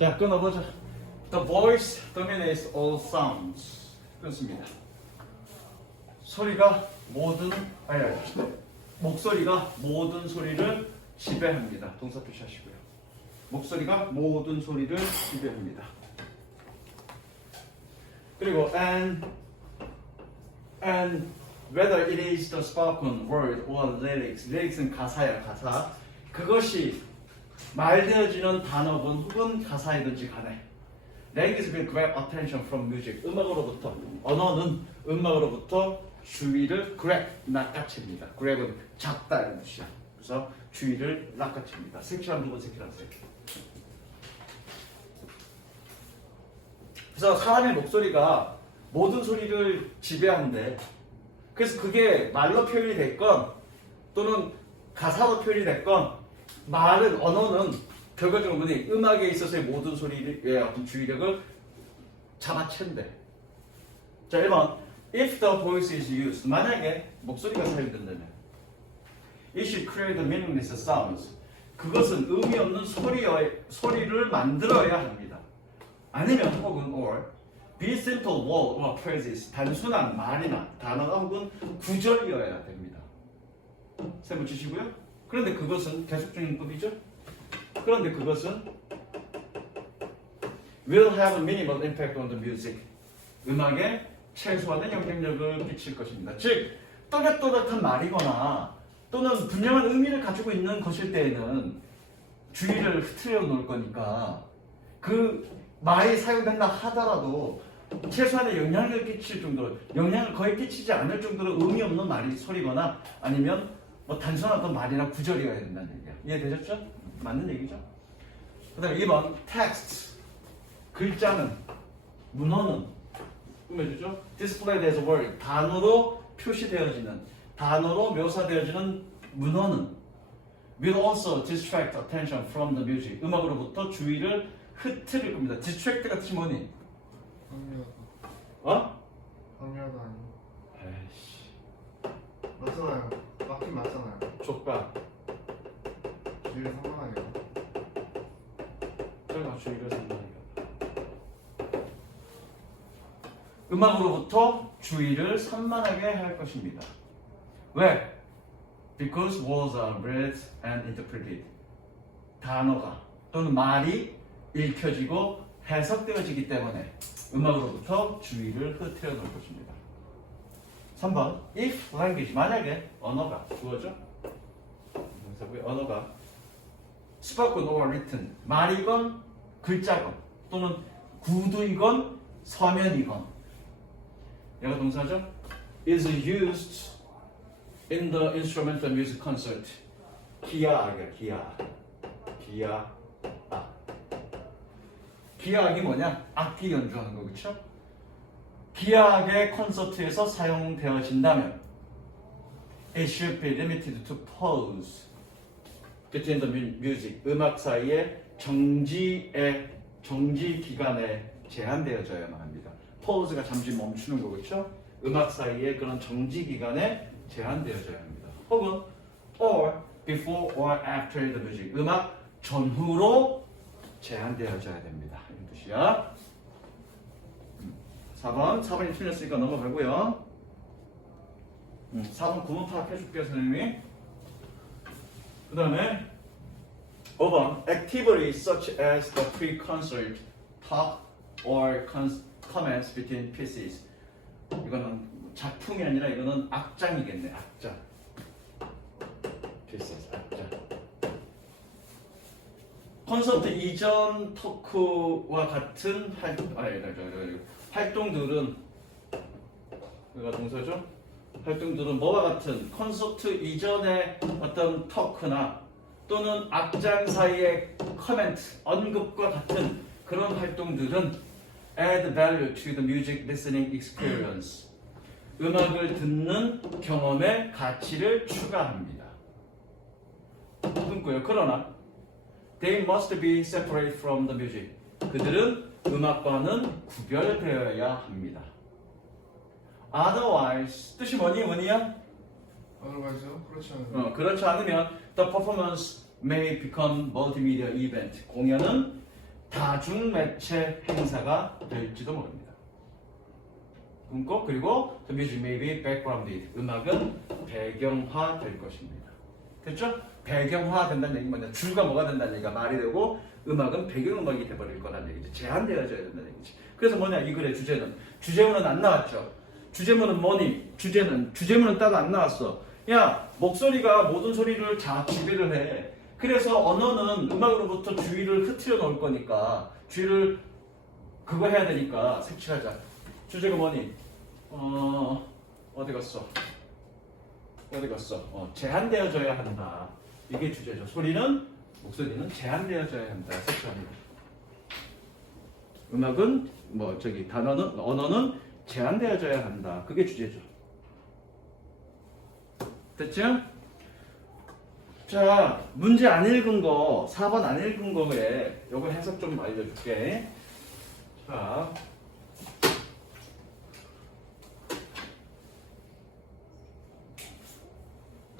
자, 끊어보자. The voice dominates all sounds. 끊습니다. 소리가 목소리가 모든 소리를 지배합니다. 동사 표시하시고요. 목소리가 모든 소리를 지배합니다. 그리고 and whether it is the spoken word or lyrics. lyrics는 가사야, 가사. 그것이 말되어지는 단어건 혹은 가사이든지 간에 language will grab attention from music. 음악으로부터, 언어는 음악으로부터 주의를 grab, 낚아챕니다. grab은 잡다 이런 뜻이야. 그래서 주의를 낚아챕니다. 색칠한 부분 색칠하세요. 그래서 사람의 목소리가 모든 소리를 지배하는데, 그래서 그게 말로 표현이 됐건 또는 가사로 표현이 됐건, 말은, 언어는 결과적으로 음악에 있어서의 모든 소리의 어떤 주의력을 잡아챈대. 자, 1번. If the voice is used, 만약에 목소리가 사용된다면 it should create meaningless sounds. 그것은 의미 없는 소리를 만들어야 합니다. 아니면 혹은 or be simple word or phrases. 단순한 말이나 단어가 혹은 구절이어야 됩니다. 세 붙이시고요. 그런데 그것은 계속적인법이죠. 그런데 그것은 will have a minimal impact on the music. 음악에 최소한의 영향력을 끼칠 것입니다. 즉, 또렷또렷한 말이거나 또는 분명한 의미를 가지고 있는 것일 때에는 주의를 흐트려 놓을 거니까 그 말이 사용된다 하더라도 최소한의 영향을 끼칠 정도로, 영향을 거의 끼치지 않을 정도로 의미 없는 말이 소리거나 아니면 뭐 단순한 어떤 말이나 구절이어야 된다는 얘기야. 이해되셨죠? 맞는 얘기죠? 그 다음에 2번 text. 글자는, 문어는 꾸며주죠. displayed as a word. 단어로 표시되어지는, 단어로 묘사되어지는 문어는 will also distract attention from the music. 음악으로부터 주의를 흐트릴 겁니다. distract가 뜻이 뭐니? 방해하다. 어? 방해하다 아니. 에이씨. 맞잖아요. 맞긴 맞잖아요. 족밥. 주의를 상관하게. 제가 주의를 산다니까. 음악으로부터 주의를 산만하게 할 것입니다. 왜? Because words are read and interpreted. 단어가 또는 말이 읽혀지고 해석되어지기 때문에 음악으로부터 주의를 흐트려 놓을 것입니다. 3번 if language. 만약에 언어가 주어죠? 언어가 spoken or written. 말이건 글자건 또는 구두이건 서면이건, 얘가 동사죠? is used in the instrumental music concert. 기하악이야, 기하악이 뭐냐? 악기 연주하는 거, 그쵸? 기하악의 콘서트에서 사용되어진다면 it should be limited to pause between the music. 음악 사이에 정지 기간에 제한되어져야만 합니다. pause가 잠시 멈추는 거, 그렇죠? 음악 사이에 그런 정지 기간에 제한되어져야 합니다. 혹은 or before or after the music. 음악 전후로 제한되어져야 됩니다. 이런 뜻이야. 4번이 틀렸으니까 넘어가고요. 4번 구문 파악해줄게요, 선생님이. 그 다음에 5번 activity such as the pre-concert talk or comments between pieces. 이거는 작품이 아니라 이거는 악장이겠네. 악장. pieces, 악장. 콘서트 이전 토크와 같은 활동들은, 이거 동사죠? 활동들은 뭐와 같은 콘서트 이전의 어떤 토크나 또는 악장 사이의 커멘트, 언급과 같은 그런 활동들은 add value to the music listening experience. 음악을 듣는 경험의 가치를 추가합니다. 끊고요. 그러나 they must be separate from the music. 그들은 음악과는 구별되어야 합니다. Otherwise, 뜻이 뭐니야? otherwise요? 그렇지 않아요. 그렇지 않으면 the performance may become multimedia event. 공연은 다중 매체 행사가 될지도 모릅니다. 끊고 그리고 the music may be backgrounded. 음악은 배경화 될 것입니다. 됐죠? 배경화 된다는 얘기는 뭐냐? 주가 뭐가 된다는 얘기가 말이 되고 음악은 배경음악이 돼버릴 거라는 얘기지. 제한되어져야 된다는 얘기지. 그래서 뭐냐 이 글의 주제는 주제문은 안 나왔죠. 주제문은 뭐니? 주제문은 따로 안 나왔어. 야 목소리가 모든 소리를 다 지배를 해. 그래서 언어는 음악으로부터 주의를 흐트려 놓을 거니까 주의를 그거 해야 되니까 색칠하자. 주제가 뭐니? 어디 갔어? 제한되어져야 한다. 이게 주제죠. 목소리는 제한되어져야 한다. 색칠합니다. 음악은 언어는 제한되어져야 한다. 그게 주제죠. 됐죠? 자, 문제 안 읽은 거, 4번 안 읽은 거에 요거 해석 좀 알려줄게. 자,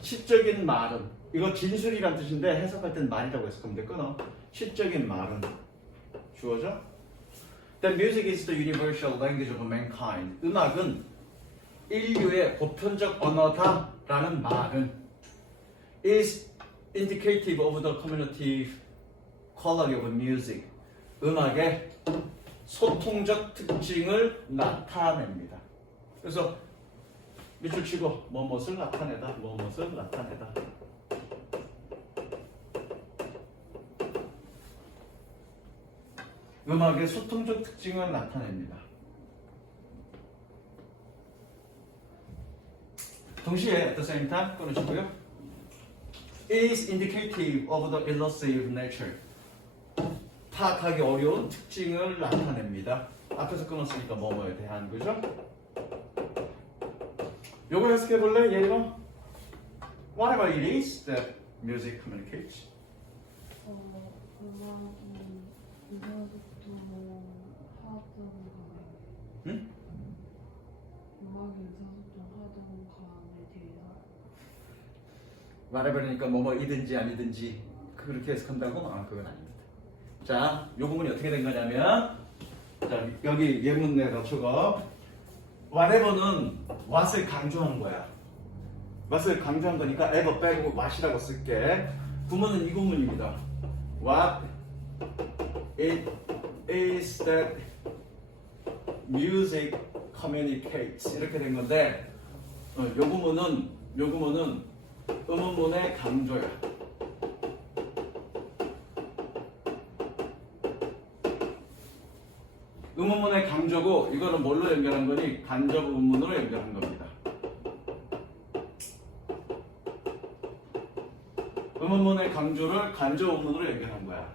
시적인 말은 이거 진술이란 뜻인데 해석할 땐 말이라고 해석하면 돼. 끊어. 시적인 말은 주어져. That music is the universal language of mankind. 음악은 인류의 보편적 언어다라는 말은 is indicative of the communicative quality of music. 음악의 소통적 특징을 나타냅니다. 그래서 밑줄 치고 무엇을 나타내다. 음악의 소통적 특징을 나타냅니다. 동시에 at the same time 끊으시고요. is indicative of the elusive nature. 파악하기 어려운 특징을 나타냅니다. 앞에서 끊었으니까 뭐뭐에 대한 거죠? 요걸 해석해 볼래? 예리가? Whatever it is that music communicates. 음악이 의사소통하던 응? 음악이 의사소통하던 간에 대해서 whatever니까 뭐뭐이든지 아니든지 그렇게 해석한다고? 그건 아닙니다. 자, 요 부분이 어떻게 된 거냐면 자, 여기 예문에다 적어. whatever는 what을 강조한 거야. what을 강조한 거니까 ever 빼고 what이라고 쓸게. 구문은 이 구문입니다. What it is that music communicates 이렇게 된 건데 요 구문은 의문문의 강조야. 의문문의 강조고 이거는 뭘로 연결한 거니? 간접 의문문으로 연결한 겁니다. 의문문의 강조를 간접 의문으로 연결한 거야.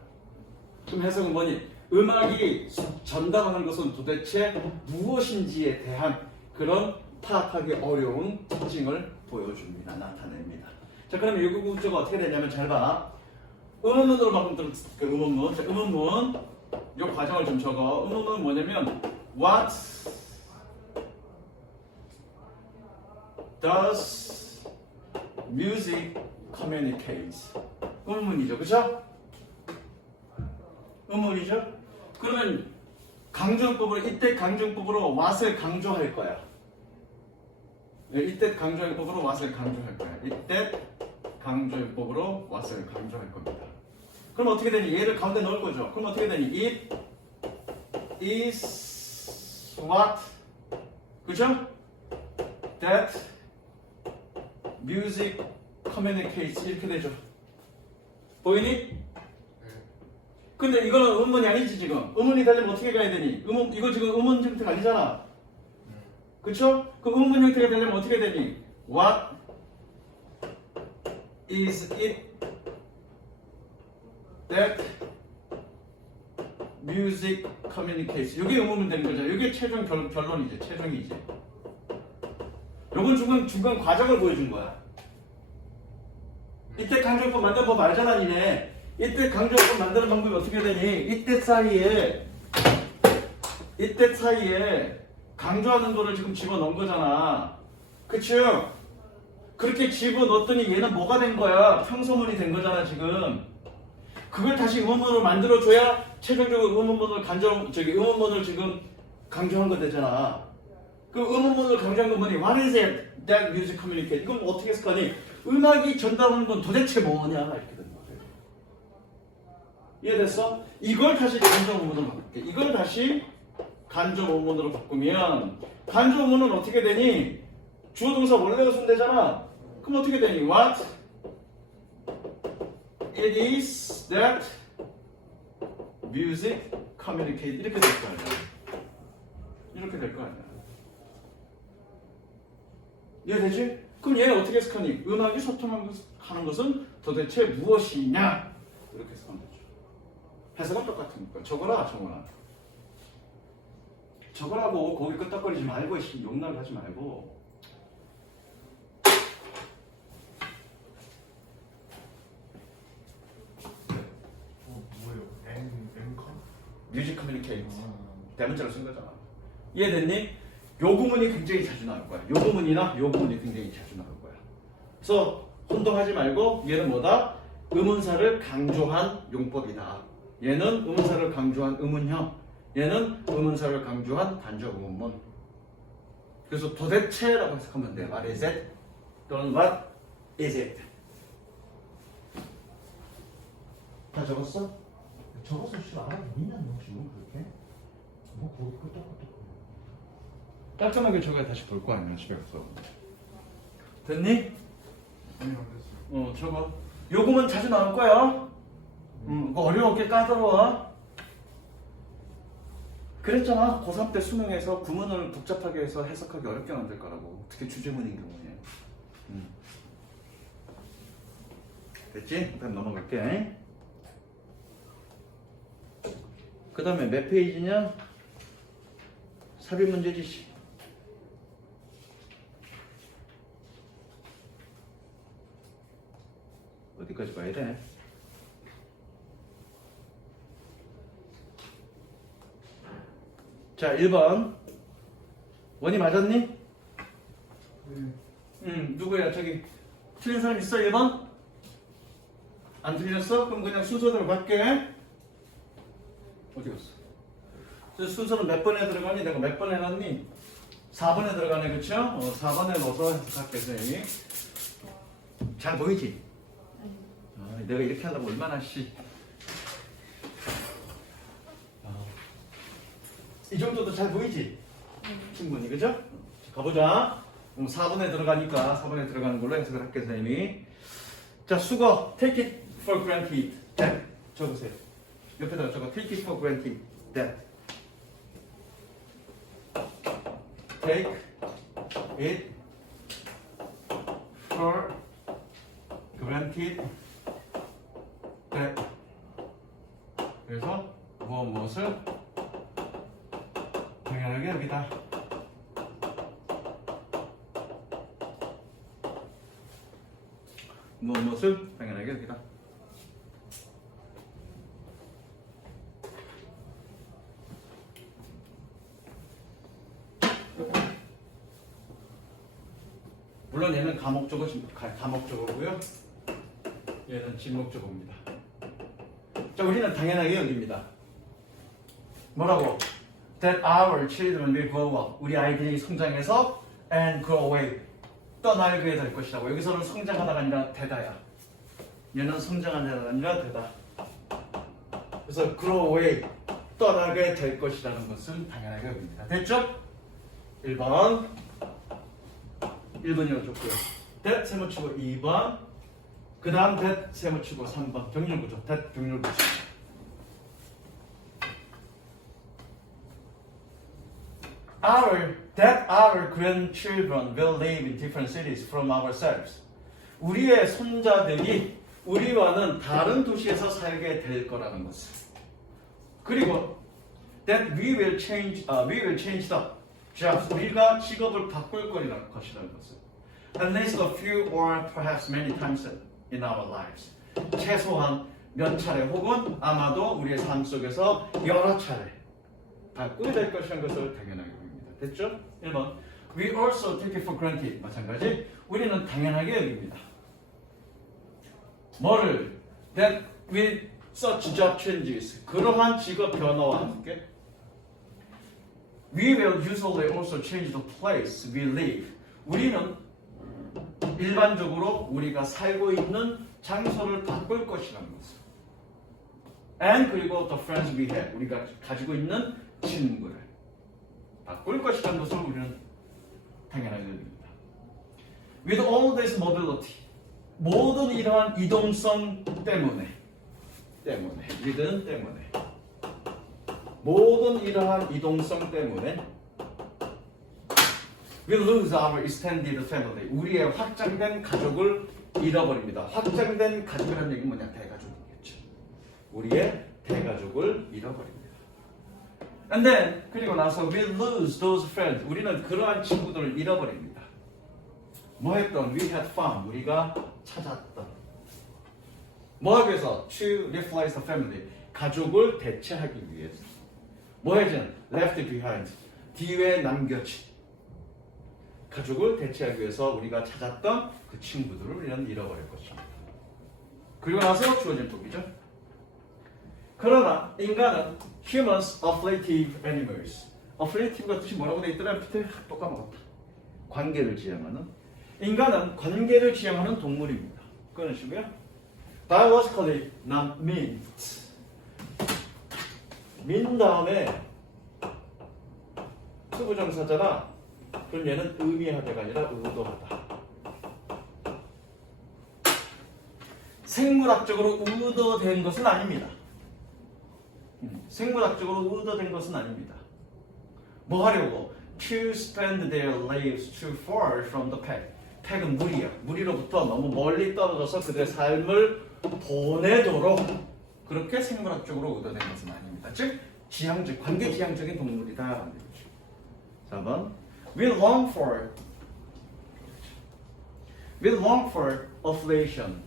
그럼 해석은 뭐니? 음악이 전달하는 것은 도대체 무엇인지에 대한 그런 파악하기 어려운 특징을 보여줍니다. 나타냅니다. 자, 그러면 이 구조가 어떻게 되냐면 잘 봐. 의문문으로 바꾸면 그 의문문. 자, 의문문. 이 과정을 좀 적어. 의문문은 뭐냐면 What does music communicate? 의문문이죠. 그쵸? 의문이죠? 그러면 이때 강조법으로 what을 강조할 거야. 이때 강조법으로 what을 강조할 거야. 이때 강조법으로 what을 강조할 겁니다. 그럼 어떻게 되니? 얘를 가운데 넣을 거죠. 그럼 어떻게 되니? It is what? 그죠? That music communicates 이렇게 되죠. 보이니? 근데 이거는 의문이 아니지 지금. 의문이 되려면 어떻게 가야 되니? 이거 지금 의문 형태가 아니잖아. 그쵸? 그럼 의문 형태가 되려면 어떻게 되니? What is it that music communicates? 이게 의문문 되는 거죠. 이게 최종 결론이지. 최종이지. 요건 중간 과정을 보여준 거야. 이때 강조법 만드는 법 알잖아 니네. 이때 강조법 만드는 방법이 어떻게 되니? 이때 사이에 강조하는 거를 지금 집어넣은 거잖아. 그쵸? 그렇게 집어넣었더니 얘는 뭐가 된 거야? 평소문이 된 거잖아 지금. 그걸 다시 의문문으로 만들어줘야 최종적으로 의문문을 지금 강조한 거 되잖아. 그 의문문을 강조한 건 뭐니? What is it that music communicate? 이건 어떻게 했을 거니? 음악이 전달하는 건 도대체 뭐냐? 이렇게 되는 거예요. 이해됐어? 이걸 다시 간접 의문으로 바꿀게. 이걸 다시 간접 의문으로 바꾸면 간접 의문은 어떻게 되니? 주어 동사 원래가 순대잖아. 그럼 어떻게 되니? What it is that music communicate 이렇게 될 거 아니야. 이렇게 될 거 아니야. 이해되지? 그럼 얘는 어떻게 해석하니? 음악이 소통하는 것은 도대체 무엇이냐? 이렇게 해석하면 되죠. 해석은 똑같으니까. 적어라, 정원아. 적어라고 거기 끄떡거리지 말고 용납을 하지 말고. 뭐예요? 앵커? 뮤직 커뮤니케이트. 대문자로 쓴 거잖아. 이해됐니? 요 구문이 굉장히 자주 나올 거야. 요 구문이나 요 구문이 굉장히 자주 나올 거야. 그래서 혼동하지 말고 얘는 뭐다? 의문사를 강조한 용법이다. 얘는 의문사를 강조한 의문형. 얘는 의문사를 강조한 간접 의문문. 그래서 도대체라고 해석하면 돼. What is it? 또는 What is it? 다 적었어? 적어서 씨 알아도 있나 혹시 뭐 그렇게? 뭐 거기 끄떡끄떡. 깔끔하게 적어야 다시 볼 거 아니야 집에 가서. 됐니? 아니 안 됐어요. 적어. 요금은 자주 나올 거야. 그거 어려웠게 까다로워. 그랬잖아. 고3 때 수능에서 구문을 복잡하게 해서 해석하기 어렵게 만들 거라고. 특히 주제문인 경우에. 됐지? 그럼 넘어갈게. 그 다음에 몇 페이지냐? 삽입 문제지. 어디까지 봐야 돼? 자, 1번. 원이 맞았니? 누구야? 저기 틀린 사람 있어? 1번? 안 틀렸어? 그럼 그냥 순서대로 갈게. 어디 갔어? 순서는 몇 번에 들어가니? 내가 몇 번에 해놨니? 4번에 들어가네, 그쵸? 4번에 넣어서 해석할게, 선생님이. 잘 보이지? 내가 이렇게 하려고 얼마나 이 정도도 잘 보이지? 충분히, 그죠? 가보자. 4번에 들어가니까 4번에 들어가는 걸로 해석을 할게, 선생님이. 자, 수거. Take it for granted that. 적으세요. 옆에다가 적어. Take it for granted that. Take it for granted that. 그래서 무엇을 당연하게 여기다. 무엇을 당연하게 여기다. 물론 얘는 가목적어고요. 얘는 진목적어입니다. 자, 우리는 당연하게 여깁니다. 뭐라고? That our children will grow up. 우리 아이들이 성장해서 and grow away. 떠나게 될 것이라고. 여기서는 성장하다가 아니라 되다야. 얘는 성장하다가 아니라 되다. 그래서 grow away. 떠나게 될 것이라는 것은 당연하게 여깁니다. 됐죠? 1번. 1번이라고 줬고요. that 세모치고 2번. 그 다음 that 세모치고 3번. 병렬구조. that 병렬구조. That our grandchildren will live in different cities from ourselves. 우리의 손자들이 우리와는 다른 도시에서 살게 될 거라는 것을. 그리고 that we will change the jobs. 우리가 직업을 바꿀 것이라는 것을. At least a few or perhaps many times in our lives. 최소한 몇 차례 혹은 아마도 우리의 삶 속에서 여러 차례 바꾸게 될 것이라는 것을 당연하게 보입니다. 됐죠? 1번. We also take it for granted. 마찬가지. 우리는 당연하게 여깁니다. 뭐를? That we such job changes. 그러한 직업 변화와 함께 we will usually also change the place we live. 우리는 일반적으로 우리가 살고 있는 장소를 바꿀 것이라는 것을. And 그리고 the friends we have. 우리가 가지고 있는 친구를 바꿀 것이라는 것을 우리는 당연하게 여깁니다. With all this mobility. 모든 이러한 이동성 때문에 모든 이러한 이동성 때문에 we lose our extended family. 우리의 확장된 가족을 잃어버립니다. 확장된 가족이라는 얘기는 뭐냐? 대가족이겠죠. 우리의 대가족을 잃어버립니다. And then 그리고 나서 we lose those friends. 우리는 그러한 친구들을 잃어버립니다. 뭐 했던? We had found. 우리가 찾았던. 뭐 하기 위해서? To replace the family. 가족을 대체하기 위해서. 뭐 해준? Left behind. 뒤에 남겨진. 가족을 대체하기 위해서 우리가 찾았던 그 친구들을 우리는 잃어버릴 것입니다. 그리고 나서 주어진 복이죠. 그러나 인간은 humans afflictive animals. afflictive가 뜻이 뭐라고 돼 있더라? 밑에 또 까먹었다. 관계를 지향하는. 인간은 관계를 지향하는 동물입니다. 끊으시고요. biologically not meant. 민 다음에 수부정사잖아. 그럼 얘는 의미하다가 아니라 의도하다. 생물학적으로 의도된 것은 아닙니다. 생물학적으로 의도된 것은 아닙니다. 뭐 하려고? To spend their lives too far from the pack. 팩은 무리야. 무리로부터 너무 멀리 떨어져서 그들의 삶을 보내도록 그렇게 생물학적으로 의도된 것은 아닙니다. 즉, 지향적, 관계 지향적인 동물이다. 4번. We long for affiliation.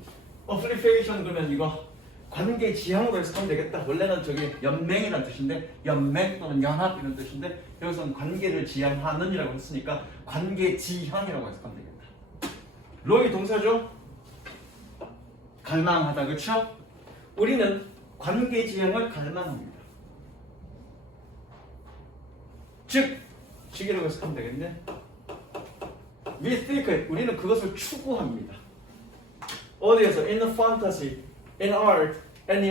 affiliation 그러면 이거 관계 지향으로 해석하면 되겠다. 원래는 저기 연맹이라는 뜻인데 연맹 또는 연합 이런 뜻인데 여기서는 관계를 지향하는 이라고 했으니까 관계 지향이라고 해석하면 되겠다. 로이 동사죠? 갈망하다. 그렇죠? 우리는 관계 지향을 갈망합니다. 즉 시기라고 해석하면 되겠네. We seek it. 우리는 그것을 추구합니다. 어디에서? In the fantasy, in art, and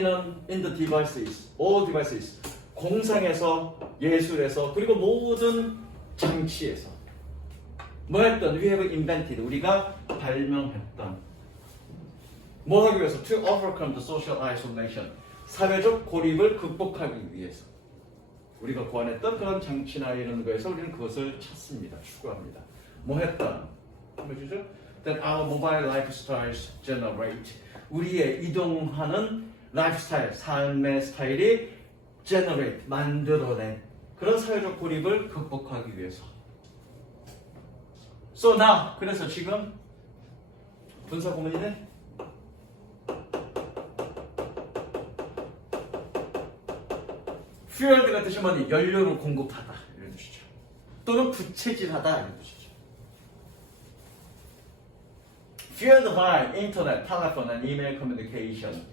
in the devices. All devices. 공상에서, 예술에서, 그리고 모든 장치에서. 뭐 했던? We have invented. 우리가 발명했던. 뭐 하기 위해서? To overcome the social isolation. 사회적 고립을 극복하기 위해서. 우리가 고안했던 그런 장치나 이런 거에서 우리는 그것을 찾습니다. 추구합니다. 뭐 했던? 보여주죠? That our mobile lifestyles generate. 우리의 이동하는 라이프스타일, 삶의 스타일이 generate, 만들어낸 그런 사회적 고립을 극복하기 위해서. So now, 그래서 지금 분사 구문이네. fueled가 뜻이 뭐니? 연료를 공급하다 이런 뜻이죠. 또는 부채질하다 이런 뜻이죠. Fueled by internet, telephone, and email communication.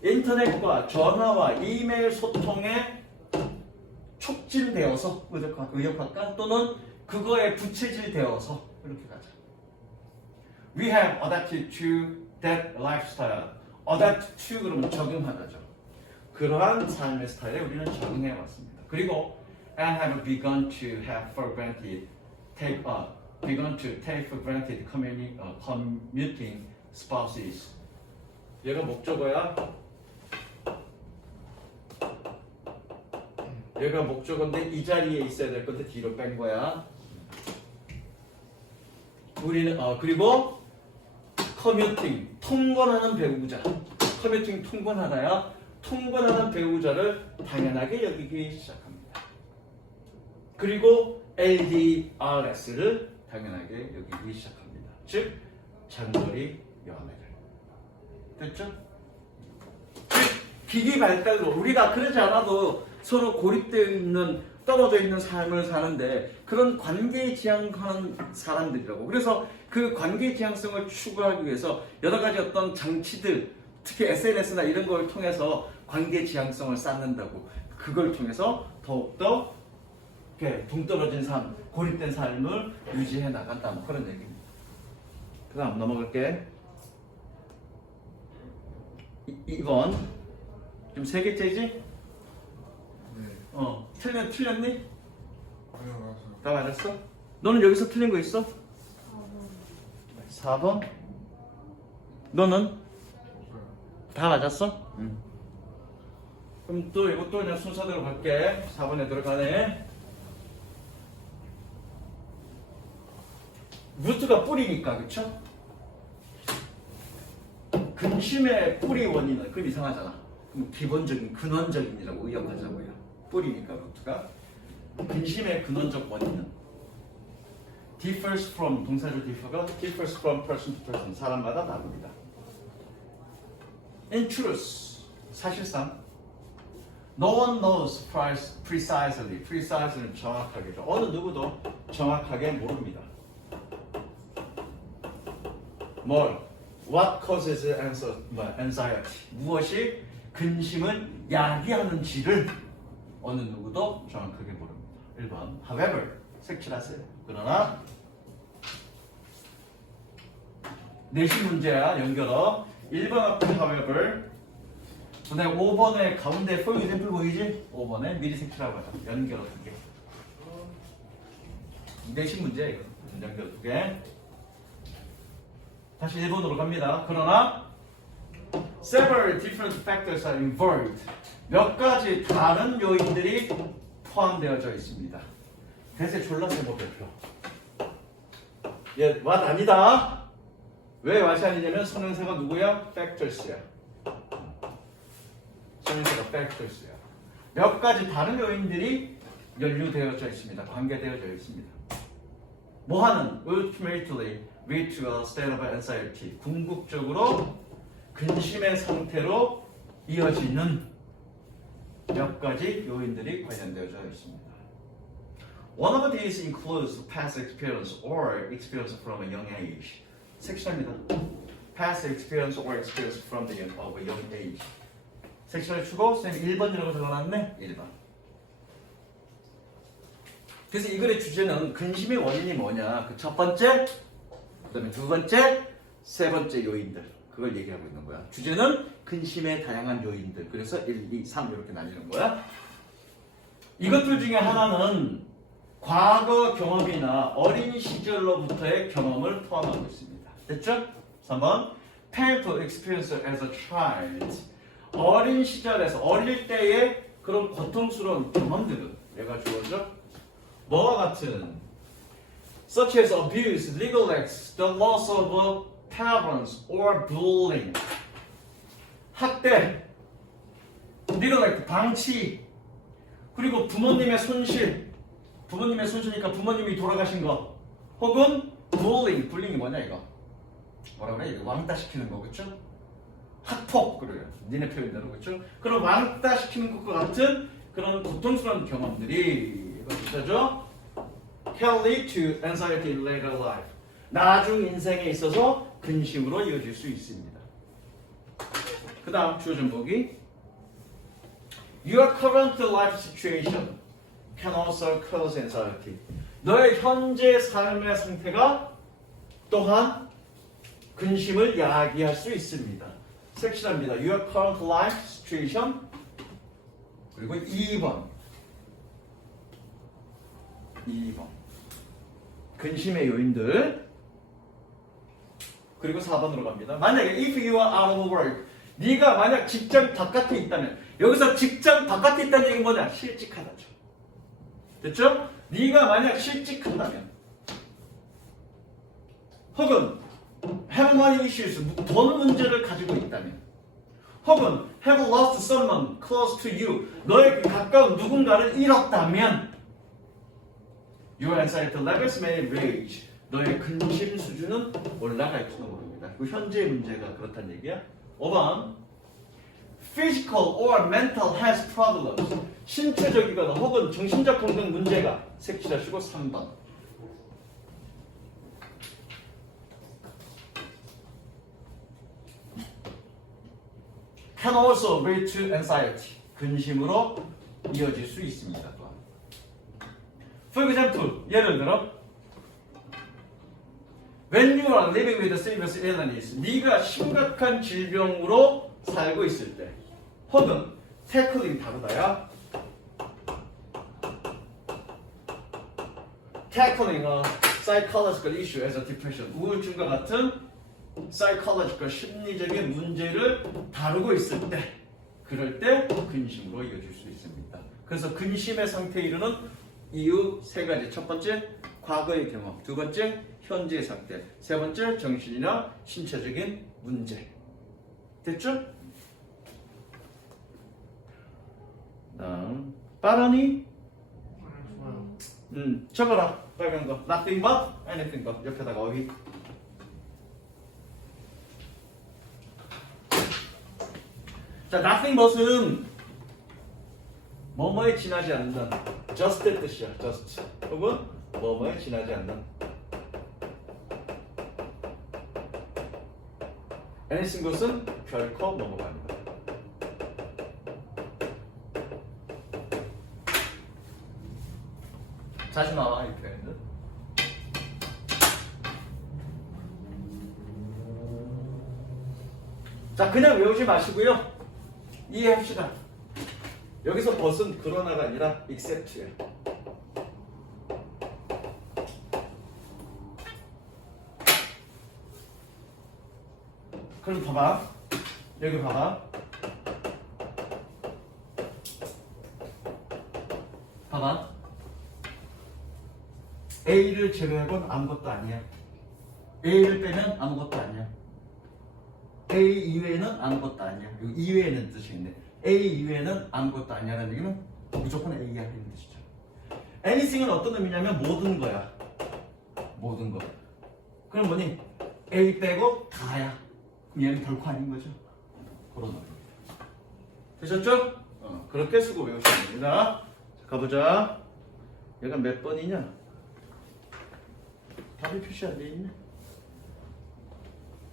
인터넷과 전화와 이메일 소통에 촉진되어서 의역할까? 또는 그거에 부채질되어서 이렇게 가자. We have adapted to that lifestyle. Adapt to 그러면 적응하다죠. 그러한 삶의 스타일에 우리는 적응해 왔습니다. 그리고 and have begun to have for granted, begun to take for granted commuting spouses. 얘가 목적어야. 얘가 목적어인데 이 자리에 있어야 될 건데 뒤로 뺀 거야. 우리는 그리고 commuting 통근하는 배우자. commuting 통근하다야. 통근하는 배우자를 당연하게 여기기 시작합니다. 그리고 LDRS를 당연하게 여기기 시작합니다. 즉 장거리 연애를. 됐죠? 기기 발달로 우리가 그러지 않아도 서로 고립되어 있는 떨어져 있는 삶을 사는데 그런 관계 지향하는 사람들이라고. 그래서 그 관계 지향성을 추구하기 위해서 여러 가지 어떤 장치들 특히 SNS나 이런 걸 통해서 관계 지향성을 쌓는다고 그걸 통해서 더욱더 이렇게 동떨어진 삶, 고립된 삶을 유지해 나간다 뭐 그런 얘기입니다. 그 다음 넘어갈게. 2번 지금 3개째지? 네. 틀렸니? 아니요, 맞아요. 다 맞았어? 너는 여기서 틀린 거 있어? 4번 4번? 너는? 없어요. 다 맞았어? 응. 그럼 또 이것도 그냥 순서대로 갈게. 4번에 들어가네. 루트가 뿌리니까, 그쵸? 근심의 뿌리 원인은, 그럼 이상하잖아. 그럼 기본적인, 근원적인이라고 의역하자고요. 뿌리니까, 루트가. 근심의 근원적 원인은 differs from, 동사절 differ가 differs from person to person, 사람마다 다릅니다. In truth, 사실상 no one knows precisely, precise는 정확하게죠. 어느 누구도 정확하게 모릅니다. 뭘? What causes anxiety? 무엇이 근심을 야기하는지를 어느 누구도 정확하게 모릅니다. 1번. However, 색칠하세요. 그러나 내신 문제야, 연결어. 1번 앞에 however. 근데 5번에 가운데 for example 보이지? 5번에 미리 색칠하고 가자. 연결어 2개. 내신 문제야, 이거. 연결어 2개. 다시 1번으로 갑니다. 그러나 several different factors are involved. 몇 가지 다른 요인들이 포함되어져 있습니다. 대세 졸라세 목표표. 얘 what 아니다. 왜 what이 아니냐면 선행사가 누구야? factors야. 선행사가 factors야. 몇 가지 다른 요인들이 연루되어져 있습니다. 관계되어져 있습니다. 뭐하는? ultimately lead to a state of anxiety. 궁극적으로 근심의 상태로 이어지는 몇 가지 요인들이 관련되어져 있습니다. One of these includes past experience or experience from a young age. 섹션입니다. Past experience or experience from the of a young age. 섹션을 주고 선생님 1번이라고 적어놨네. 1번. 그래서 이 글의 주제는 근심의 원인이 뭐냐. 그 첫 번째, 그 다음에 두 번째, 세 번째 요인들. 그걸 얘기하고 있는 거야. 주제는 근심의 다양한 요인들. 그래서 1, 2, 3 이렇게 나뉘는 거야. 이것들 중에 하나는 과거 경험이나 어린 시절로부터의 경험을 포함하고 있습니다. 됐죠? 3번 painful experience as a child. 어린 시절에서 어릴 때의 그런 고통스러운 경험들은 얘가 주어져 뭐와 같은 such as abuse, neglect, the loss of parents or bullying. 학대, neglect, 방치, 그리고 부모님의 손실. 부모님의 손실이니까 부모님이 돌아가신 것. 혹은 bullying, bullying이 뭐냐 이거? 뭐라 그래? 이거 왕따 시키는 거, 그렇죠? 학폭, 그래요. 니네 표현대로, 그렇죠? 그런 왕따 시키는 것과 같은 그런 고통스러운 경험들이 이거 진짜죠? can lead to anxiety in later life. 나중 인생에 있어서 근심으로 이어질 수 있습니다. 그 다음 주어 전복이 Your current life situation can also cause anxiety. 너의 현재 삶의 상태가 또한 근심을 야기할 수 있습니다. 섹션합니다. Your current life situation. 그리고 2번. 근심의 요인들. 그리고 4번으로 갑니다. 만약에 if you are out of work, 네가 만약 직장 바깥에 있다면, 여기서 직장 바깥에 있다는 얘기는 뭐냐? 실직하다죠. 됐죠? 네가 만약 실직한다면, 혹은 have money issues, 돈 문제를 가지고 있다면, 혹은 have lost someone close to you, 너에게 가까운 누군가를 잃었다면, your anxiety levels may range. 너의 근심 수준은 올라갈지도 모릅니다. 그 현재의 문제가 그렇다는 얘기야. 5번 physical or mental health problems. 신체적이거나 혹은 정신적 건강 문제가 색칠하시고 3번. can also lead to anxiety. 근심으로 이어질 수 있습니다. 또한. For example, 예를 들어 When you are living with a serious illness, 네가 심각한 질병으로 살고 있을 때, 혹은 tackling 다르다야. tackling a psychological issue as a depression, 우울증과 같은 psychological 심리적인 문제를 다루고 있을 때, 그럴 때 근심으로 이어질 수 있습니다. 그래서 근심의 상태에 이르는 이유 세 가지. 첫 번째, 과거의 경험. 두 번째, 현재의 상태. 세 번째, 정신이나 신체적인 문제. 됐죠? 다음, 빠르니? 좋아요. 적어라. 빨간 거. Nothing but anything but. 옆에다가 어휘. 자, nothing but은 뭐뭐에 지나지 않는 just의 뜻이야. just. 혹은 뭐뭐에 지나지 않는. anything 것은 결코 뭐뭐가 아니다. 자주 나와 이 표현은. 자, 그냥 외우지 마시고요. 이해합시다. 여기서 벗은 그러나가 아니라 except야. 그럼 봐봐. 여기 봐봐. 봐봐. A를 제외하고는 아무것도 아니야. A를 빼면 아무것도 아니야. A 이외에는 아무것도 아니야. 여기 이외에는 뜻이 있네. A 이외에는 아무것도 아니야라는 얘기는 무조건 A야 이런 뜻이죠. Anything은 어떤 의미냐면 모든 거야. 모든 거. 그럼 뭐니? A 빼고 다야. 그럼 얘는 결코 아닌 거죠. 그런 의미입니다. 되셨죠? 그렇게 쓰고 외우시면 됩니다. 자, 가보자. 얘가 몇 번이냐? 답이 표시 안 돼 있네.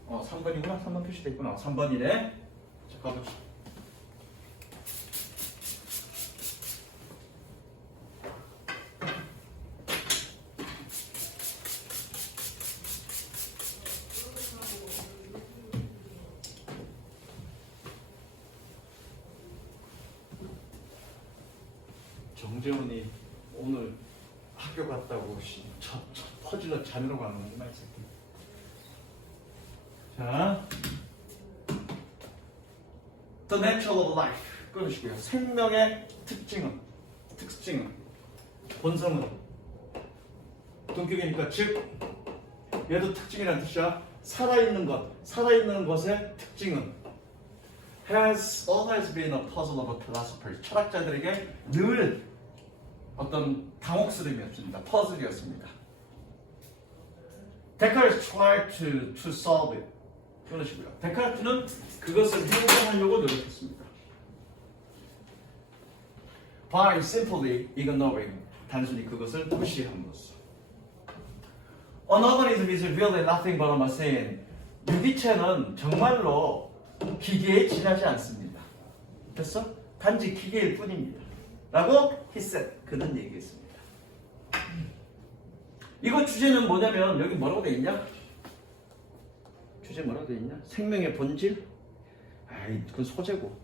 3번이구나. 3번 표시돼 있구나. 3번이네. 자, 가보자. 정재훈이 오늘 학교 갔다고 첫 퍼즐러 자느라고 하는 거구만 이 새끼. 자, The nature of life 끊으시고요. 생명의 특징은 본성은 동격이니까 즉 얘도 특징이라는 뜻이야. 살아있는 것의 특징은 has always been a puzzle of philosophers. 철학자들에게 늘 어떤 당혹스러움이었습니다. 퍼즐이었습니다. 데카르트 tried to solve it. 끊으시고요. 데카르트는 그것을 해결하려고 노력했습니다. By simply ignoring. 단순히 그것을 무시함으로써. Another is really nothing but a machine. 유기체는 정말로 기계에 지나지 않습니다. 됐어? 단지 기계일 뿐입니다. 라고 he said. 그는 얘기했습니다. 이거 주제는 뭐냐면 여기 뭐라고 돼 있냐? 주제 뭐라고 돼 있냐? 생명의 본질? 아이, 그건 소재고.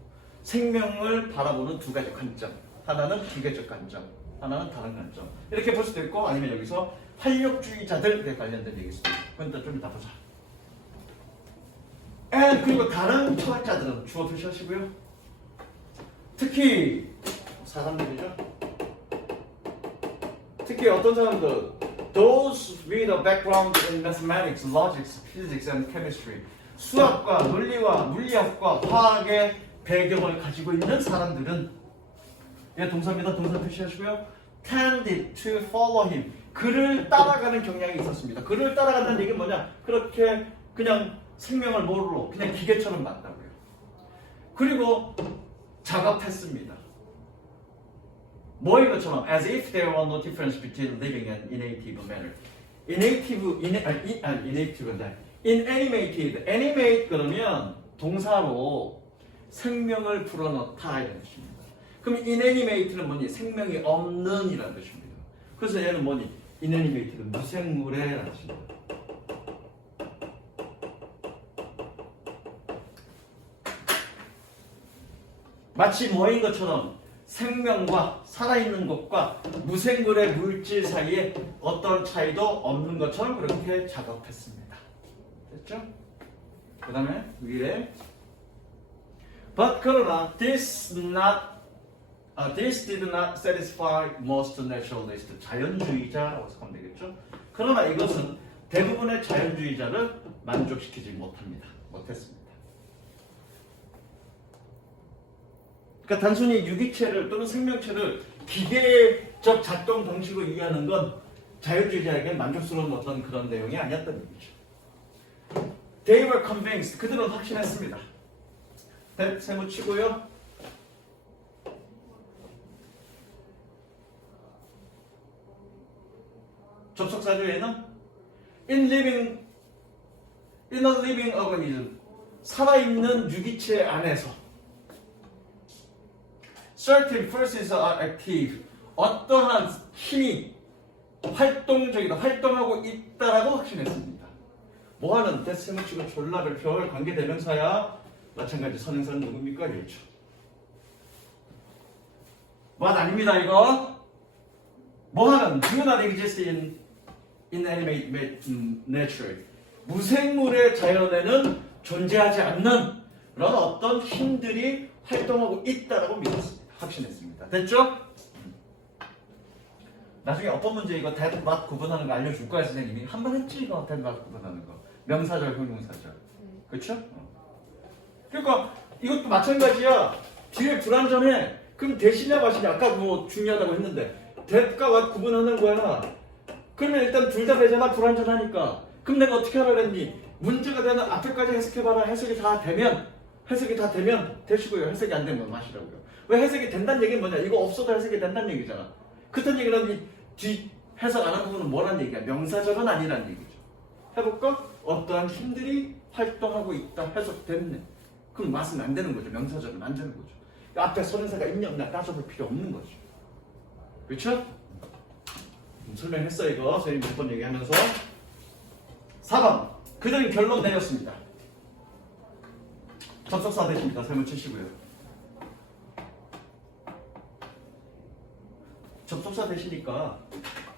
생명을 바라보는 두 가지 관점. 하나는 기계적 관점, 하나는 다른 관점. 이렇게 볼 수도 있고 아니면 여기서 활력주의자들에 관련된 얘기일 수도 있고. 그건 또 좀 이따 보자. 그리고 다른 철학자들은 주어 표시하시고요. 특히 사람들이죠. 특히 어떤 사람들, those with a background in mathematics, logic, physics, and chemistry, 수학과 논리와 물리학과 화학의 배경을 가지고 있는 사람들은 얘 동사입니다. 동사 표시하시고요. tended to follow him. 그를 따라가는 경향이 있었습니다. 그를 따라간다는 얘기는 뭐냐? 그렇게 그냥 생명을 모르고 그냥 기계처럼 봤다고요. 그리고 작업했습니다. 뭐인 것처럼 as if there were no difference between living and inactive matter. inactive인데 inanimated. animate 그러면 동사로 생명을 불어넣다 이런 뜻입니다. 그럼 inanimate는 뭐니? 생명이 없는 이라는 뜻입니다. 그래서 얘는 뭐니? inanimate는 무생물의 뜻입니다. 마치 뭐인 것처럼 생명과 살아있는 것과 무생물의 물질 사이에 어떤 차이도 없는 것처럼 그렇게 작업했습니다. 됐죠? 그 다음에 위에 But 그러나 this did not satisfy most naturalists. 자연주의자라고 하면 되겠죠? 그러나 이것은 대부분의 자연주의자를 만족시키지 못했습니다. 그러니까 단순히 유기체를 또는 생명체를 기계적 작동 방식으로 이해하는 건 자연주의자에게 만족스러운 어떤 그런 내용이 아니었던 얘기죠. They were convinced. 그들은 확신했습니다. 세모 치고요. 접속사조에는 in a living organism, 살아있는 유기체 안에서 certain forces are active, 어떠한 힘이 활동적이다, 활동하고 있다라고 확신했습니다. 뭐하는 대세무치고 졸라를 표할 관계대명사야. 마찬가지 선행사는 누굽니까? 그렇죠. 뭐하는 아닙니다 이거. 뭐하는 do not exist in inanimate nature. 무생물의 자연에는 존재하지 않는 그런 어떤 힘들이 활동하고 있다라고 믿었습니다. 확신했습니다. 됐죠? 나중에 어떤 문제 이거 that, what 구분하는 거 알려줄 거야 선생님이. 한 번 했지 이거 that, what 구분하는 거. 명사절, 형용사절. 그렇죠? 그러니까 이것도 마찬가지야. 뒤에 불완전해. 그럼 대신이야 마시냐. 아까 뭐 중요하다고 했는데 that과 what 구분하는 거야. 그러면 일단 둘 다 되잖아. 불완전하니까. 그럼 내가 어떻게 하라 그랬니? 문제가 되는 앞에까지 해석해봐라. 해석이 다 되면 되시고요. 해석이 안 되면 마시라고요. 왜 해석이 된다는 얘기는 뭐냐? 이거 없어도 해석이 된다는 얘기잖아. 그딴 얘기는 이 뒤 해석 안 한 부분은 뭐란 얘기야? 명사절은 아니란 얘기죠. 해볼까? 어떠한 힘들이 활동하고 있다. 해석됐네. 그럼 맛은 안 되는 거죠. 명사절은 안 되는 거죠. 앞에 선행사가 있냐 없냐 따져볼 필요 없는 거죠. 그렇죠? 설명했어 이거. 선생님 몇 번 얘기하면서 4번. 그들은 결론 내렸습니다. 접속사 되십니다. 설문 치시고요. 접속사 되시니까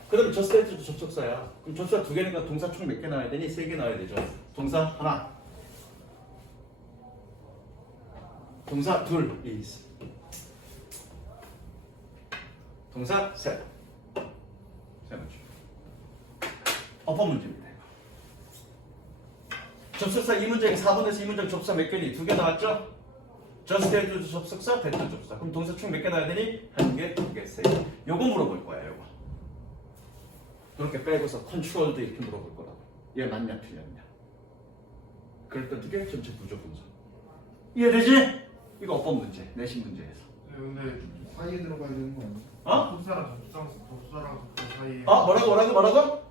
그다음에 just as도 접속사야. 그럼 접속사 2개니까 동사 총 몇 개 나와야 되니? 3개 나와야 되죠. 동사 하나, 동사 둘 is, 동사 셋. 세 번째 어법 문제입니다. 접속사 이 문제에 4번에서 이 문제 접속사 몇 개니? 2개 나왔죠? just as도 접속사, that도 접속사. 그럼 동사 총 몇 개 나와야 되니? 1개, 2개, 3개. 요거 물어볼 거야. 요거 그렇게 빼고서 controlled 이렇게 물어볼 거라고. 얘 맞냐 틀렸냐. 그럴 때 어떻게? 전체 부조분사. 이해되지? 이거 어법 문제, 내신 문제에서. 네, 근데 사이에 들어가야 되는 거 아니야? 어? 접속사랑 접속사 사이에. 뭐라고?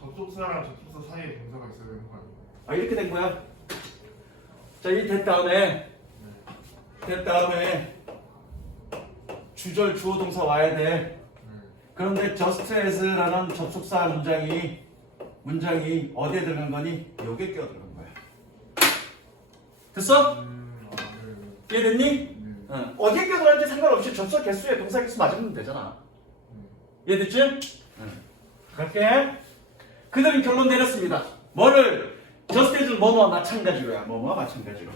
접속사랑 접속사 사이에 동사가 있어야 되는 거 아니야? 아 이렇게 된 거야. 자, 이 된 다음에 주절 주어 동사 와야 돼. 그런데 just as라는 접속사 문장이 어디에 들어간 거니? 여기에 끼어 들어간 거야. 됐어? 네. 이해됐니? 네. 응. 어디에 끼어 들어간지 상관없이 접속 개수에 동사 개수 맞으면 되잖아. 이해됐지? 응. 갈게. 그들은 결론 내렸습니다. 뭐를? just as는 뭐뭐와 마찬가지로야. 뭐뭐와 마찬가지로.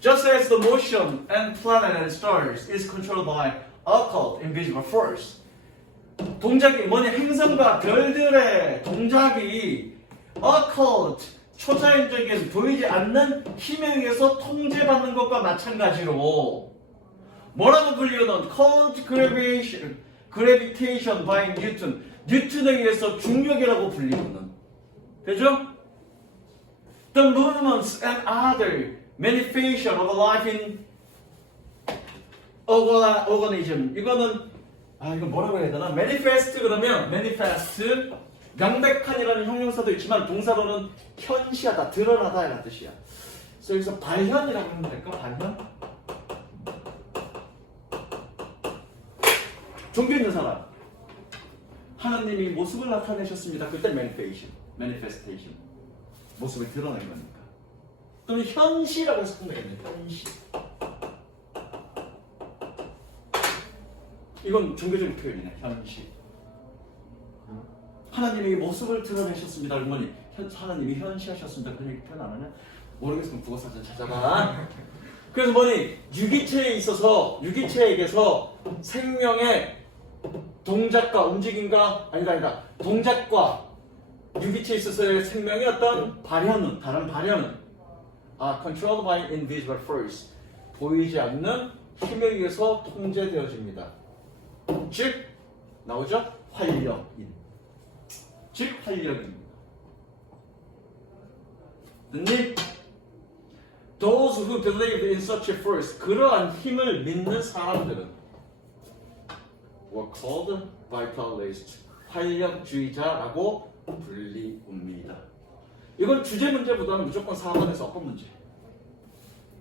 Just as the motion and planet and stars is controlled by occult invisible force. 동작이 뭐냐? 행성과 별들의 동작이 occult, 초자연적인 보이지 않는 힘에 의해서 통제받는 것과 마찬가지로 뭐라고 불리우는 cold gravitation by Newton. 뉴턴에 의해서 중력이라고 불리우는. 되죠? The movements and other manifestation of life in organism. 이거는 이거 뭐라고 해야 되나? manifest 그러면 manifest 명백한이라는 형용사도 있지만 동사로는 현시하다, 드러나다 이라는 뜻이야. 그래서 여기서 발현이라고 하면 될까? 발현? 종교 있는 사람. 하나님이 모습을 나타내셨습니다. 그때 manifestation. 모습을 드러낸 거니까. 또는 현시라고 해서 끝내겠네. 현시. 이건 종교적인 표현이네. 현시. 하나님이 모습을 드러내셨습니다. 어머니, 하나님이 현시하셨습니다. 그런 얘기 표현 안 하냐? 모르겠으면 국어사전 찾아봐. 그래서 뭐니? 유기체에 있어서 유기체에게서 생명의 동작과 움직임과 아니다. 동작과 유기체에 있어서의 생명의 어떤 발현은 다른 발현은 controlled by invisible force 보이지 않는 힘에 의해서 통제되어집니다. 즉 나오죠? 활력인. 즉 활력입니다. 듣니? Those who believe in such a force 그러한 힘을 믿는 사람들은 were called vitalists 활력주의자라고 불리웁니다. 이건 주제 문제보다는 무조건 4번에서 어법 문제.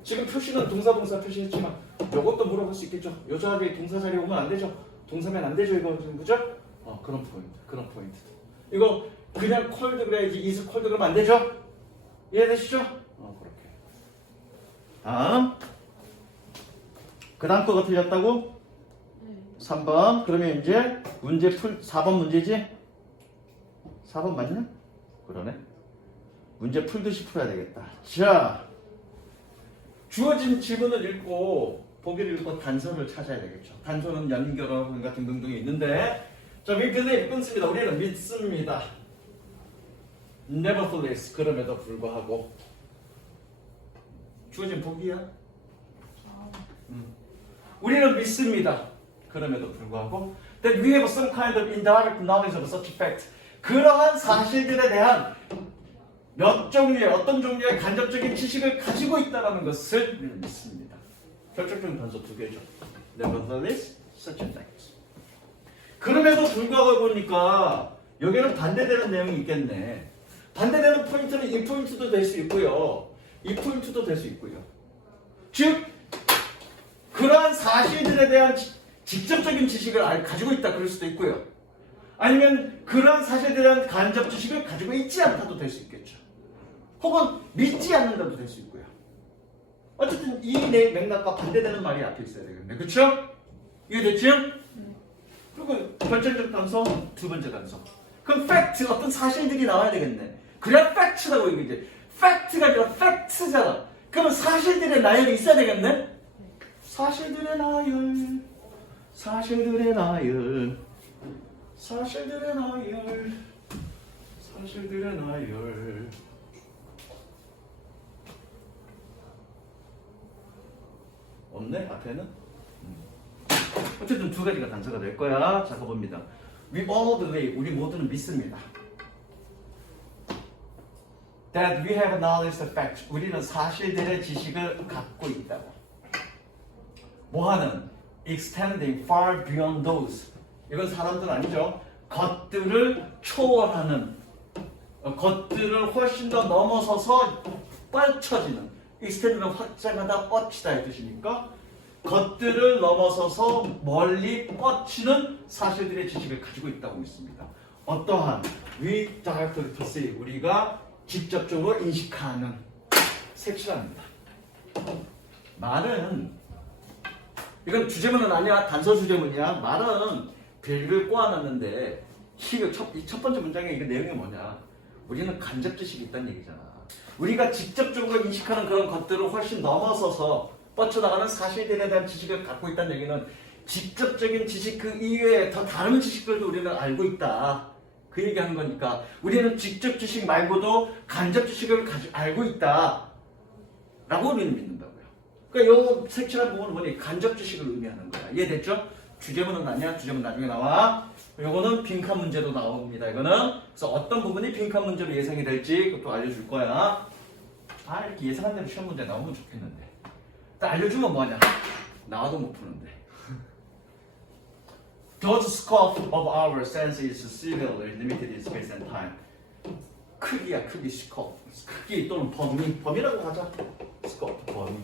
지금 표시는 동사 표시했지만 이것도 물어볼 수 있겠죠. 여자에게 동사 자리에 오면 안 되죠. 동사면 안 되죠. 이거 지금 그죠? 그런 포인트. 이거 그냥 콜드 그래야지 is 콜드 그러면 안 되죠? 이해되시죠? 그렇게. 다음. 그 다음 거가 틀렸다고? 네. 3번. 그러면 이제 문제 4번 문제지? 4번 맞냐? 그러네. 문제 풀듯이 풀어야 되겠다. 자, 주어진 질문을 읽고 보기를 읽고 단서를 찾아야 되겠죠. 단서는 연결어 같은 등등이 있는데, 자, we believe 끊습니다. 우리는 믿습니다. Nevertheless 그럼에도 불구하고 주어진 보기야. 우리는 믿습니다. 그럼에도 불구하고 that we have some kind of indirect knowledge of such fact. 그러한 사실들에 대한 어떤 종류의 간접적인 지식을 가지고 있다는 것을 우리는 믿습니다. 결정적인 단서 두 개죠. Nevertheless, such a fact. 그럼에도 불구하고 보니까 여기는 반대되는 내용이 있겠네. 반대되는 포인트는 이 포인트도 될 수 있고요. 이 포인트도 될 수 있고요. 즉, 그러한 사실들에 대한 직접적인 지식을 가지고 있다 그럴 수도 있고요. 아니면 그런 사실에 대한 간접 지식을 가지고 있지 않다도 될 수 있겠죠. 혹은 믿지 않는다도 될 수 있고요. 어쨌든 이 맥락과 반대되는 말이 앞에 있어야 되겠네. 그렇죠? 이해됐죠? 그리고 결정적 단서, 두 번째 단서. 그럼 팩트, 어떤 사실들이 나와야 되겠네. 그래야 팩트라고 이게 팩트가 아니라 팩트잖아. 그럼 사실들의 나열이 있어야 되겠네? 사실들의 나열. 없네 앞에는. 어쨌든 두 가지가 단서가 될 거야. 자, 가봅니다. We all believe, 우리 모두는 믿습니다. That we have knowledge of facts, 우리는 사실들의 지식을 갖고 있다고. 뭐하는? Extending far beyond those. 이건 사람들 아니죠. 것들을 초월하는, 것들을 훨씬 더 넘어서서 뻗쳐지는. Extend는 확장하다, 뻗치다 의 뜻이니까 것들을 넘어서서 멀리 뻗치는 사실들의 지식을 가지고 있다고 믿습니다. 어떠한 we directly perceive, 우리가 직접적으로 인식하는 색칠합니다. 말은 이건 주제문은 아니야. 단서 주제문이야. 말은 별걸 꼬아놨는데 이 첫 번째 문장의 이게 내용이 뭐냐? 우리는 간접 지식이 있다는 얘기잖아. 우리가 직접적으로 인식하는 그런 것들을 훨씬 넘어서서 뻗쳐나가는 사실들에 대한 지식을 갖고 있다는 얘기는 직접적인 지식 그 이외에 더 다른 지식들도 우리는 알고 있다. 그 얘기하는 거니까 우리는 직접 지식 말고도 간접 지식을 알고 있다. 라고 우리는 믿는다고요. 그러니까 요 색칠한 부분은 뭐니? 간접 지식을 의미하는 거야. 이해됐죠? 주제문은 아니야. 주제문 나중에 나와. 요거는 빈칸 문제도 나옵니다. 이거는. 그래서 어떤 부분이 빈칸 문제로 예상이 될지 그것도 알려줄 거야. 이렇게 예상한 대로 시험 문제 나오면 좋겠는데. 딱 알려주면 뭐하냐? 나와도 못 푸는데. Those scope of our sense is severely limited in space and time. 크기야, 크기, scope. 크기 또는 범위라고 하자. scope, 범위.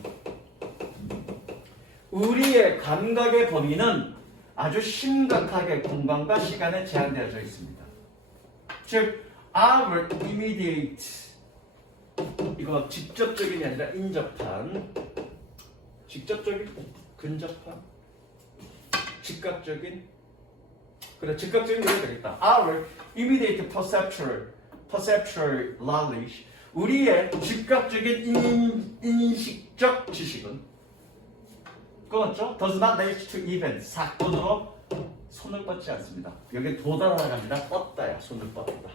우리의 감각의 범위는 아주 심각하게 공간과 시간에 제한되어져 있습니다. 즉, our immediate, 이거 직접적인이 아니라 인접한, 직접적인, 근접한, 즉각적인, 그래, 즉각적인 게 되겠다. Our immediate perceptual knowledge, 우리의 즉각적인 인식적 지식은 그렇죠? Does not relate to event, 사건으로 손을 뻗지 않습니다. 여기 도달하라고 합니다. 뻗다야, 손을 뻗다.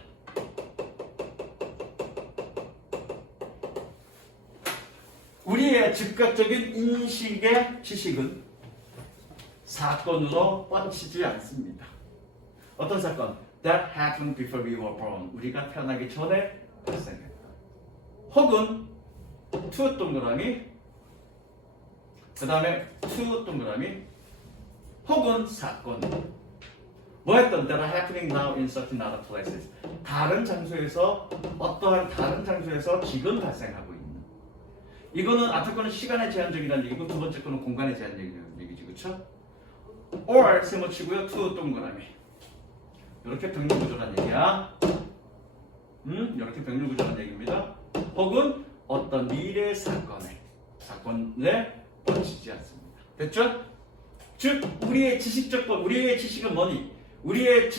우리의 즉각적인 인식의 지식은 사건으로 뻗치지 않습니다. 어떤 사건? That happened before we were born. 우리가 태어나기 전에 발생했다. 혹은 to 동그라미, 그 다음에 to 동그라미, 혹은 사건. 뭐였던? That are happening now in certain other places. 다른 장소에서, 어떠한 다른 장소에서 지금 발생하고 있는. 이거는 앞에 거는 시간에 제한적이라는 얘기고 두 번째 거는 공간에 제한적이라는 얘기지, 그렇죠? or 세모치고요. to 동그라미. 이렇게 병렬구조란 얘기야. 이렇게 병렬구조란 얘기입니다. 혹은 어떤 미래 사건에 뻗치지 않습니다. 됐죠? 즉 우리의 지식적 범위, 우리의 지식은 뭐니? 우리의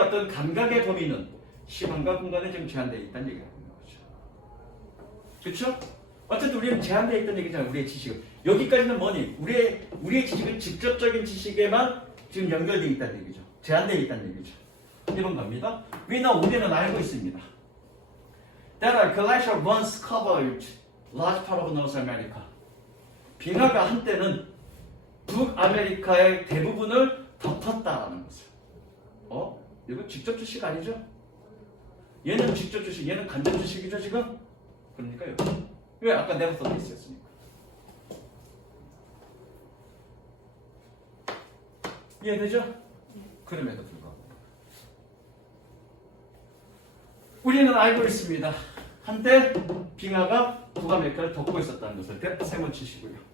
어떤 감각의 범위는 시간과 공간에 좀 제한되어 있다는 얘기를 하는 거죠. 그렇죠? 어쨌든 우리는 제한되어 있다는 얘기잖아요. 우리의 지식은. 여기까지는 뭐니? 우리의 지식은 직접적인 지식에만 지금 연결되어 있다는 얘기죠. 제한되어 있다는 얘기죠. 이런 겁니다. 우리는 알고 있습니다. That glacier once covered large part of North America. 빙하가 한때는 북아메리카의 대부분을 덮었다라는 것을. 이거 직접 주식 아니죠? 얘는 직접 주식, 얘는 간접 주식이죠 지금? 그러니까 여기. 왜 아까 내가 써져 있었으니까. 이해되죠? 그럼에도 불구하고 우리는 알고 있습니다. 한때 빙하가 북아메리카를 덮고 있었다는 것을 세모치시고요.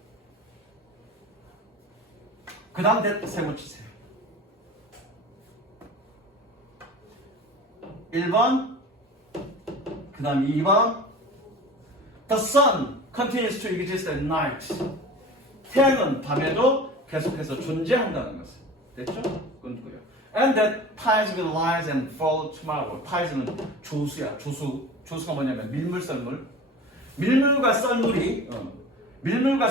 그 다음 세모치세요. 1번, 그 다음 2번. The sun continues to exist at night. 태양은 밤에도 계속해서 존재한다는 것을. 됐죠? 끊고요. And that tides will rise and fall tomorrow. tides는 조수야. 조수가 뭐냐면 밀물, 썰물. 밀물과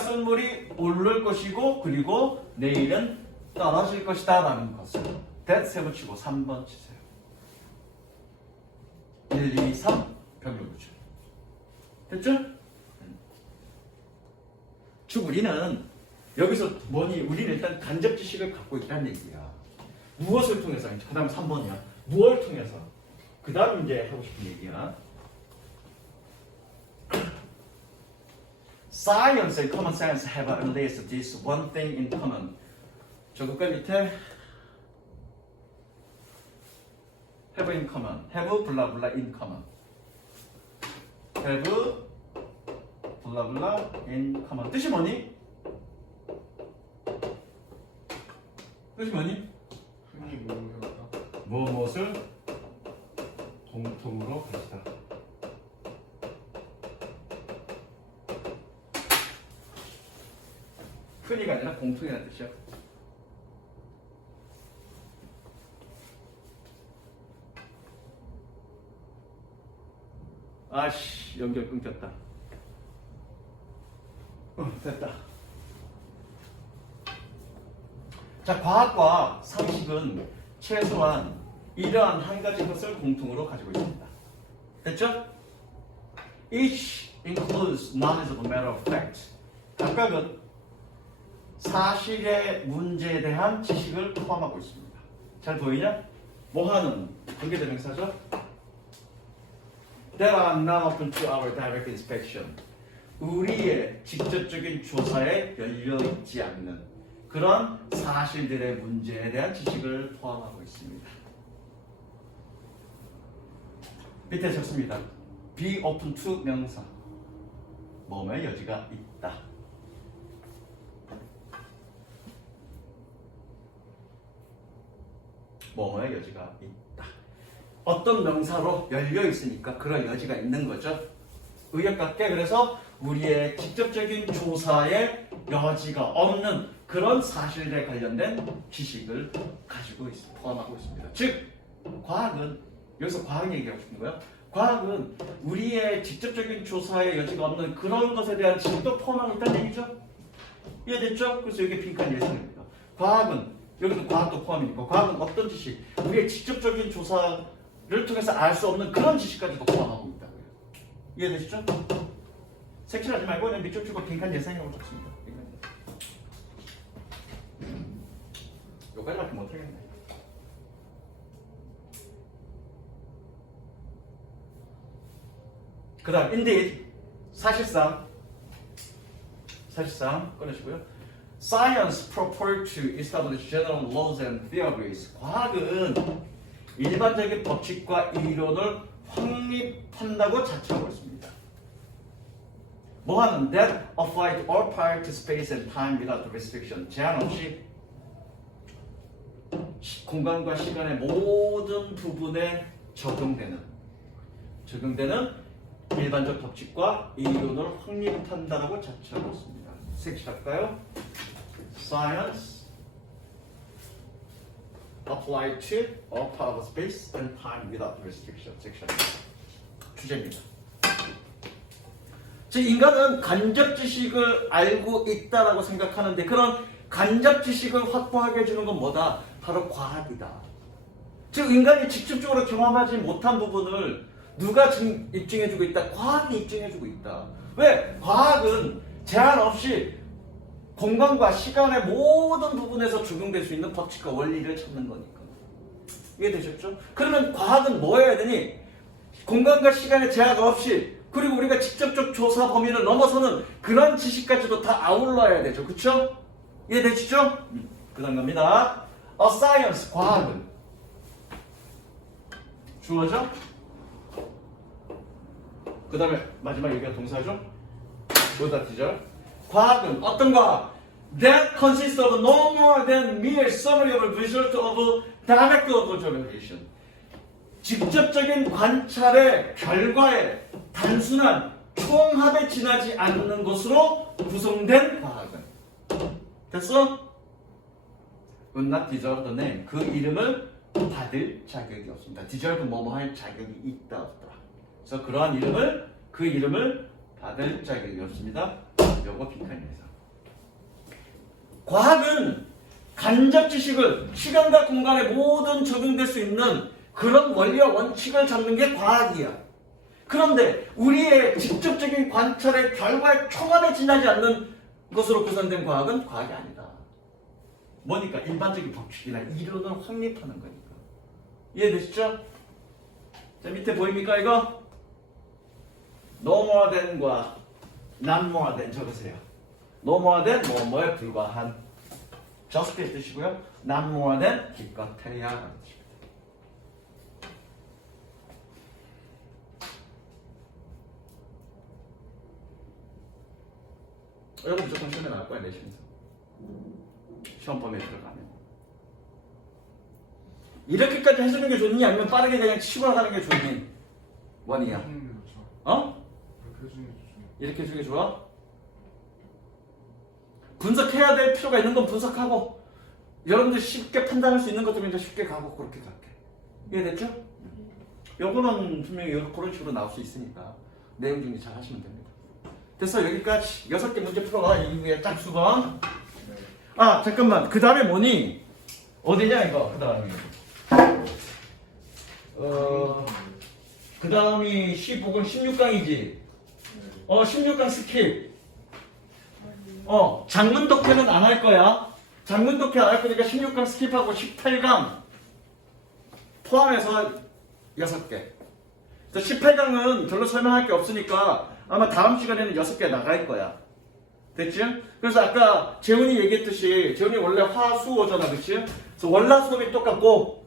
썰물이 오를 것이고 그리고 내일은 떨어질 것이다 라는 것을. that 세붙이고 3번 치세요. 1, 2, 3 병렬구조. 됐죠? 즉 우리는 여기서 뭐니? 우리는 일단 간접 지식을 갖고 있다는 얘기야. 무엇을 통해서? 그 다음 3번이야. 무엇을 통해서? 그 다음 이제 하고 싶은 얘기야. Science and common sense have at least this one thing in common. 저 끝까지 밑에 have in common. have 블라 블라 in common. have 블라 블라 in common. 뜻이 뭐니? 뜻이 뭐니? 흔히 모르겠다. 무엇을 공통으로 가지다. 흔히가 아니라 공통이라는 뜻이야. 아씨, 연결 끊겼다. 됐다. 자, 과학과 상식은 최소한 이러한 한 가지 것을 공통으로 가지고 있습니다. 됐죠? Each includes knowledge of a matter of fact. 각각은 사실의 문제에 대한 지식을 포함하고 있습니다. 잘 보이냐? 뭐하는 관계대명사죠? That are not open to our direct inspection. 우리의 직접적인 조사에 열려있지 않는 그런 사실들의 문제에 대한 지식을 포함하고 있습니다. 밑에 적습니다. be open to 명사. 뭐뭐의 여지가 있다. 뭐뭐의 여지가 있다. 어떤 명사로 열려 있으니까 그런 여지가 있는 거죠. 의역각계. 그래서 우리의 직접적인 조사에 여지가 없는 그런 사실에 관련된 지식을 가지고 포함하고 있습니다. 즉 과학은, 여기서 과학 얘기하고 싶은 거예요. 과학은 우리의 직접적인 조사에 여지가 없는 그런 것에 대한 지식도 포함하고 있다는 얘기죠. 이해됐죠? 그래서 이게 빈칸 예상입니다. 과학은, 여기서 과학도 포함이니까 과학은 어떤 지식, 우리의 직접적인 조사를 통해서 알 수 없는 그런 지식까지도 포함하고 있다고요. 이해되시죠? 색칠하지 말고 그냥 밑줄 치고 빈칸 예상하고 적습니다. 여기까지밖에 못하겠네. 그 다음 indeed, 사실상 꺼내시고요. Science purport to establish general laws and theories. 과학은 일반적인 법칙과 이론을 확립한다고 자처하고 있습니다. 뭐하는? That apply to all part to space and time without restriction. 제한 없이 공간과 시간의 모든 부분에 적용되는 일반적 법칙과 이론을 확립한다라고 자처하고 있습니다. 색칠할까요? Science apply to all part of space and time without restriction. 섹션 주제입니다. 즉 인간은 간접 지식을 알고 있다라고 생각하는데 그런 간접 지식을 확보하게 해주는 건 뭐다? 바로 과학이다. 즉 인간이 직접적으로 경험하지 못한 부분을 누가 입증해주고 있다? 과학이 입증해주고 있다. 왜? 과학은 제한 없이 공간과 시간의 모든 부분에서 적용될 수 있는 법칙과 원리를 찾는 거니까. 이해되셨죠? 그러면 과학은 뭐 해야 되니? 공간과 시간의 제한 없이 그리고 우리가 직접적 조사 범위를 넘어서는 그런 지식까지도 다 아울러야 되죠. 그쵸? 이해되시죠? 그 다음 갑니다. A science, 과학은 주어죠? 그 다음에 마지막 얘기가 동사죠? 뭐다 티죠? 과학은 어떤 과학? That consists of no more than mere summary of a result of direct observation. 직접적인 관찰의 결과에 단순한 총합에 지나지 않는 것으로 구성된 과학은 됐어? Would not deserve the name. 그 이름을 받을 자격이 없습니다. deserve 뭐뭐 할 자격이 있다 없다. 그래서 그러한 그 이름을 받을 자격이 없습니다. 요거 빈칸에서. 과학은 간접 지식을 시간과 공간에 모든 적용될 수 있는 그런 원리와 원칙을 잡는 게 과학이야. 그런데 우리의 직접적인 관찰의 결과에 총합에 지나지 않는 것으로 구성된 과학은 과학이 아니다. 뭐니까? 일반적인 법칙이나 이론을 확립하는 거니까. 이해되시죠? 자, 밑에 보입니까 이거? No more than과 not more than 적으세요. No more than 뭐뭐에 불과한 just의 뜻이고요. not more than 기껏해야 라는 뜻입니다. 여러분 무조건 시험에 나올 거야 내시면서. 시험 범위에 들어가면. 이렇게까지 해주는 게 좋니? 아니면 빠르게 그냥 치고 나가는 게 좋니? 원이야. 어? 이렇게 해주는 게 좋아? 분석해야 될 필요가 있는 건 분석하고 여러분들 쉽게 판단할 수 있는 것들은 이제 쉽게 가고 그렇게 갈게. 이해됐죠? 요거는 분명히 그런 식으로 나올 수 있으니까 내용 정리 잘 하시면 됩니다. 됐어. 여기까지 6개 문제 풀어가. 이후에 짝수번. 아 잠깐만. 그 다음에 뭐니? 어디냐 이거. 그 다음이 그 다음이 15권 16강이지. 16강 스킵. 장문 독해는 안 할 거야. 장문 독해 안 할 거니까 16강 스킵하고 18강 포함해서 6개. 18강은 별로 설명할 게 없으니까 아마 다음 시간에는 6개 나갈 거야. 됐지? 그래서 아까 재훈이 얘기했듯이 재훈이 원래 화수어잖아, 그치? 그래서 월화 수업이 똑같고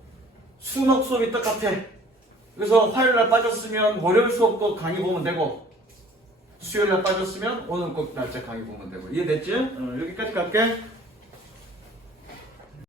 수목 수업이 똑같아. 그래서 화요일날 빠졌으면 월요일 수업 거 강의 보면 되고 수요일날 빠졌으면 오늘 거 날짜 강의 보면 되고 이해됐지? 여기까지 갈게.